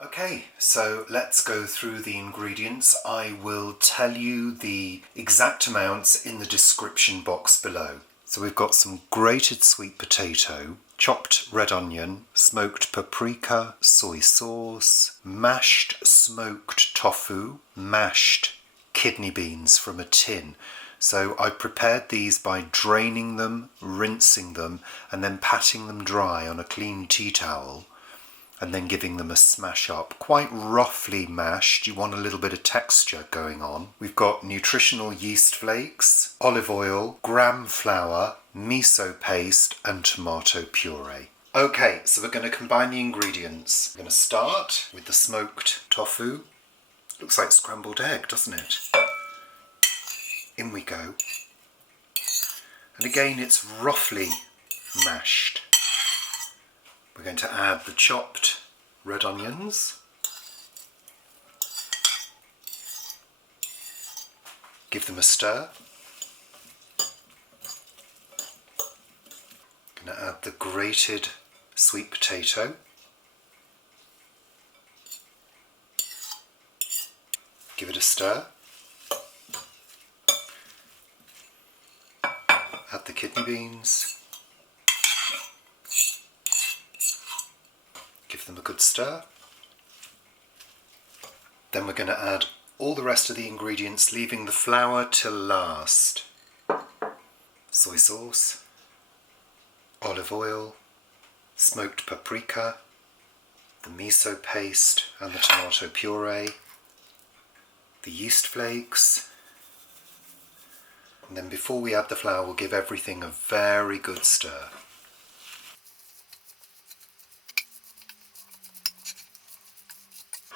Okay, so let's go through the ingredients. I will tell you the exact amounts in the description box below. So we've got some grated sweet potato, chopped red onion, smoked paprika, soy sauce, mashed smoked tofu, mashed kidney beans from a tin. So I prepared these by draining them, rinsing them, and then patting them dry on a clean tea towel, and then giving them a smash up. Quite roughly mashed, you want a little bit of texture going on. We've got nutritional yeast flakes, olive oil, gram flour, miso paste and tomato puree. Okay, so we're going to combine the ingredients. We're going to start with the smoked tofu. Looks like scrambled egg, doesn't it? In we go. And again, it's roughly mashed. We're going to add the chopped red onions. Give them a stir. Going to add the grated sweet potato. Give it a stir. Add the kidney beans. Give them a good stir. Then we're going to add all the rest of the ingredients, leaving the flour till last. Soy sauce, olive oil, smoked paprika, the miso paste and the tomato puree, the yeast flakes. And then before we add the flour, we'll give everything a very good stir.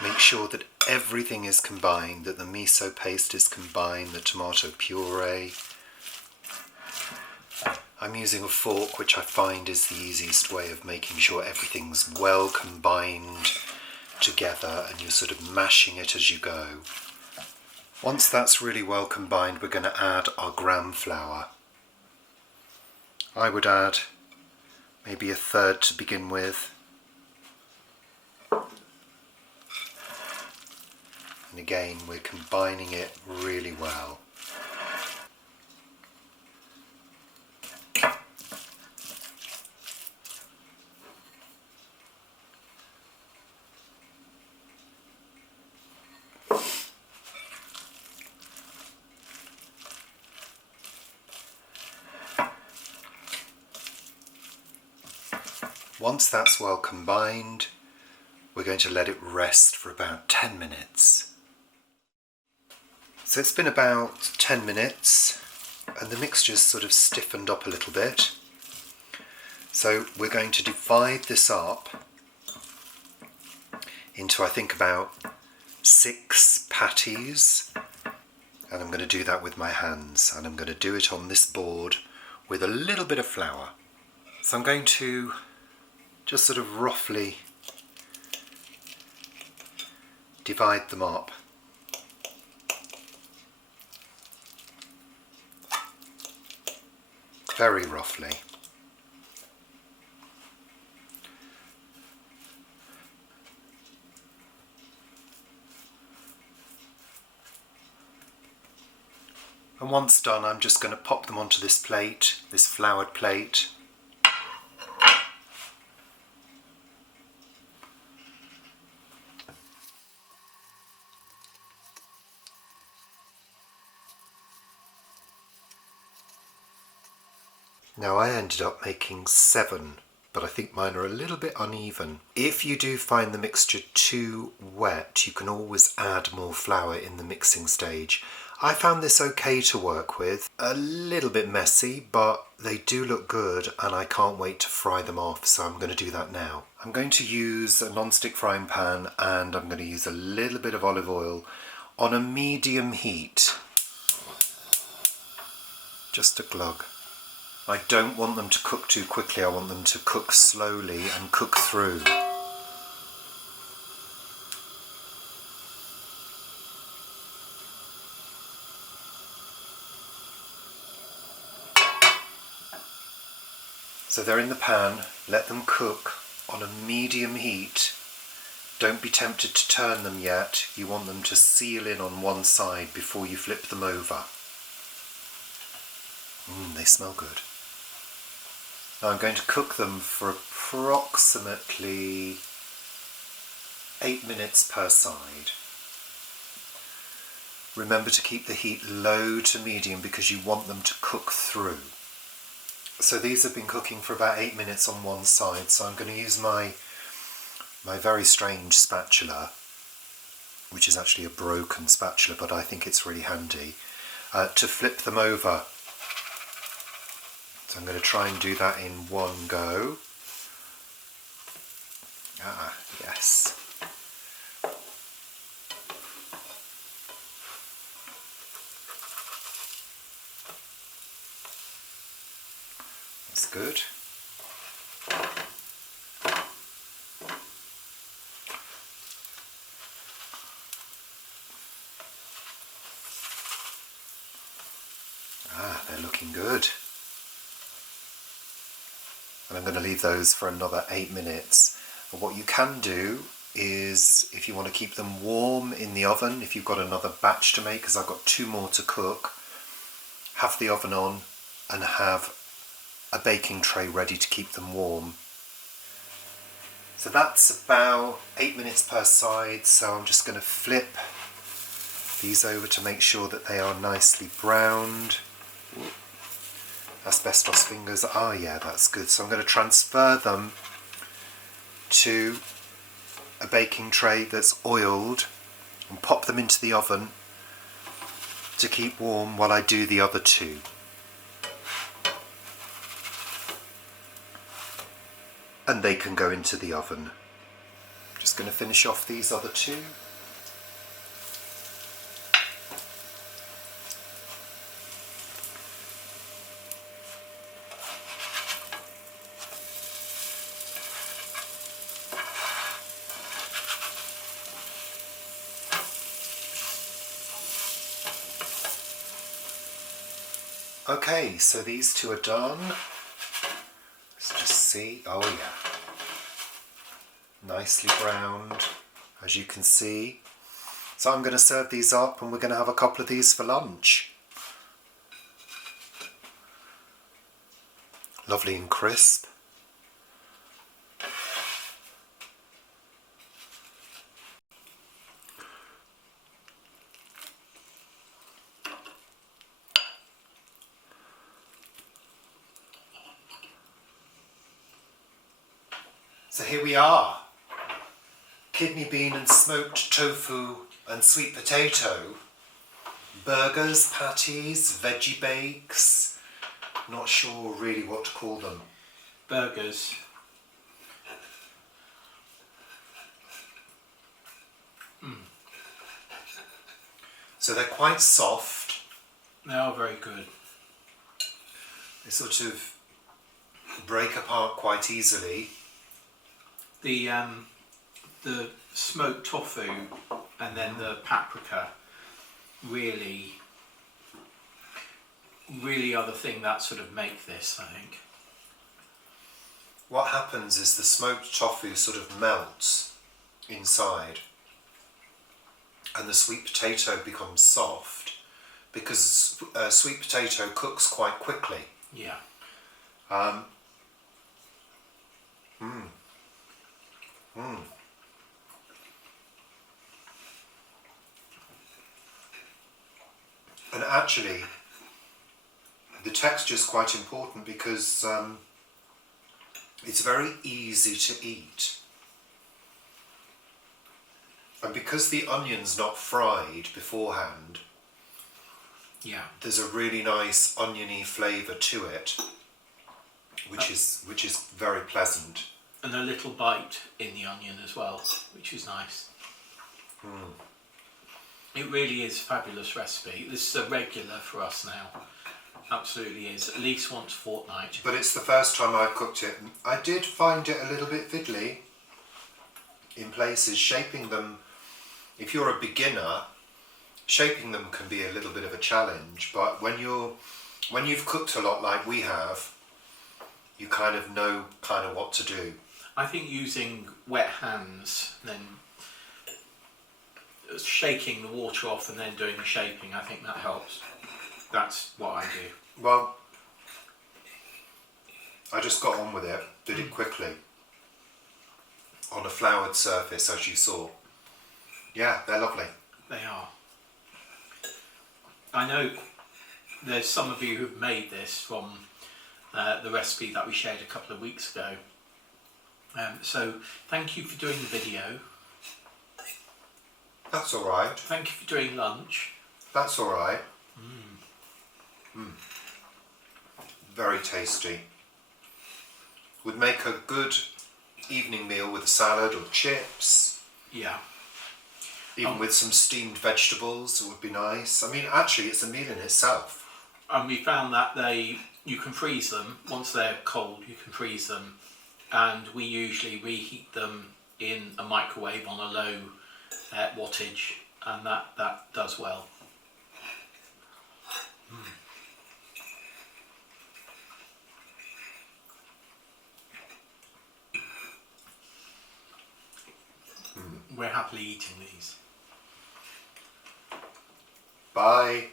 Make sure that everything is combined, that the miso paste is combined, the tomato puree. I'm using a fork, which I find is the easiest way of making sure everything's well combined together and you're sort of mashing it as you go. Once that's really well combined, we're going to add our gram flour. I would add maybe a third to begin with. And again, we're combining it really well. Once that's well combined, we're going to let it rest for about 10 minutes. So it's been about 10 minutes and the mixture's sort of stiffened up a little bit. So we're going to divide this up into, I think, about 6 patties. And I'm going to do that with my hands, and I'm going to do it on this board with a little bit of flour. So I'm going to just sort of roughly divide them up. Very roughly. And once done, I'm just going to pop them onto this plate, this floured plate. Now I ended up making 7, but I think mine are a little bit uneven. If you do find the mixture too wet, you can always add more flour in the mixing stage. I found this okay to work with. A little bit messy, but they do look good and I can't wait to fry them off, so I'm going to do that now. I'm going to use a non-stick frying pan and I'm going to use a little bit of olive oil on a medium heat. Just a glug. I don't want them to cook too quickly, I want them to cook slowly and cook through. So they're in the pan, let them cook on a medium heat Don't be tempted to turn them yet. You want them to seal in on one side before you flip them over. They smell good. Now I'm going to cook them for approximately 8 minutes per side. Remember to keep the heat low to medium because you want them to cook through. So these have been cooking for about 8 minutes on one side, so I'm going to use my very strange spatula, which is actually a broken spatula, but I think it's really handy, to flip them over. So I'm going to try and do that in one go. Yes. That's good. They're looking good. And I'm going to leave those for another 8 minutes. But what you can do is, if you want to keep them warm in the oven, if you've got another batch to make, because I've got 2 more to cook, have the oven on and have a baking tray ready to keep them warm. So that's about 8 minutes per side, so I'm just going to flip these over to make sure that they are nicely browned. Asbestos fingers, yeah, that's good. So I'm going to transfer them to a baking tray that's oiled and pop them into the oven to keep warm while I do the other 2. And they can go into the oven. Just going to finish off these other 2. Okay, so these 2 are done. Let's just see. Oh yeah. Nicely browned, as you can see. So I'm going to serve these up and we're going to have a couple of these for lunch. Lovely and crisp. So here we are, kidney bean and smoked tofu and sweet potato, burgers, patties, veggie bakes, not sure really what to call them. Burgers. So they're quite soft. They are very good. They sort of break apart quite easily. The smoked tofu and then the paprika really are the thing that sort of make this, I think. What happens is the smoked tofu sort of melts inside and the sweet potato becomes soft because sweet potato cooks quite quickly. Yeah. And actually, the texture is quite important because it's very easy to eat. And because the onion's not fried beforehand, Yeah. there's a really nice oniony flavour to it, which is very pleasant. And a little bite in the onion as well, which is nice. It really is a fabulous recipe. This is a regular for us now. Absolutely is. At least once a fortnight. But it's the first time I've cooked it. I did find it a little bit fiddly in places. Shaping them, if you're a beginner, shaping them can be a little bit of a challenge. But when you've cooked a lot like we have, you kind of know what to do. I think using wet hands, then shaking the water off and then doing the shaping, I think that helps. That's what I do. Well, I just got on with it, did it quickly. On a floured surface, as you saw. Yeah, they're lovely. They are. I know there's some of you who've made this from the recipe that we shared a couple of weeks ago. So thank you for doing the video. That's all right. Thank you for doing lunch. That's all right. Very tasty. Would make a good evening meal with a salad or chips. Yeah. Even with some steamed vegetables, it would be nice. I mean, actually, it's a meal in itself. And we found that you can freeze them. Once they're cold, you can freeze them. And we usually reheat them in a microwave on a low wattage, and that does well. We're happily eating these. Bye.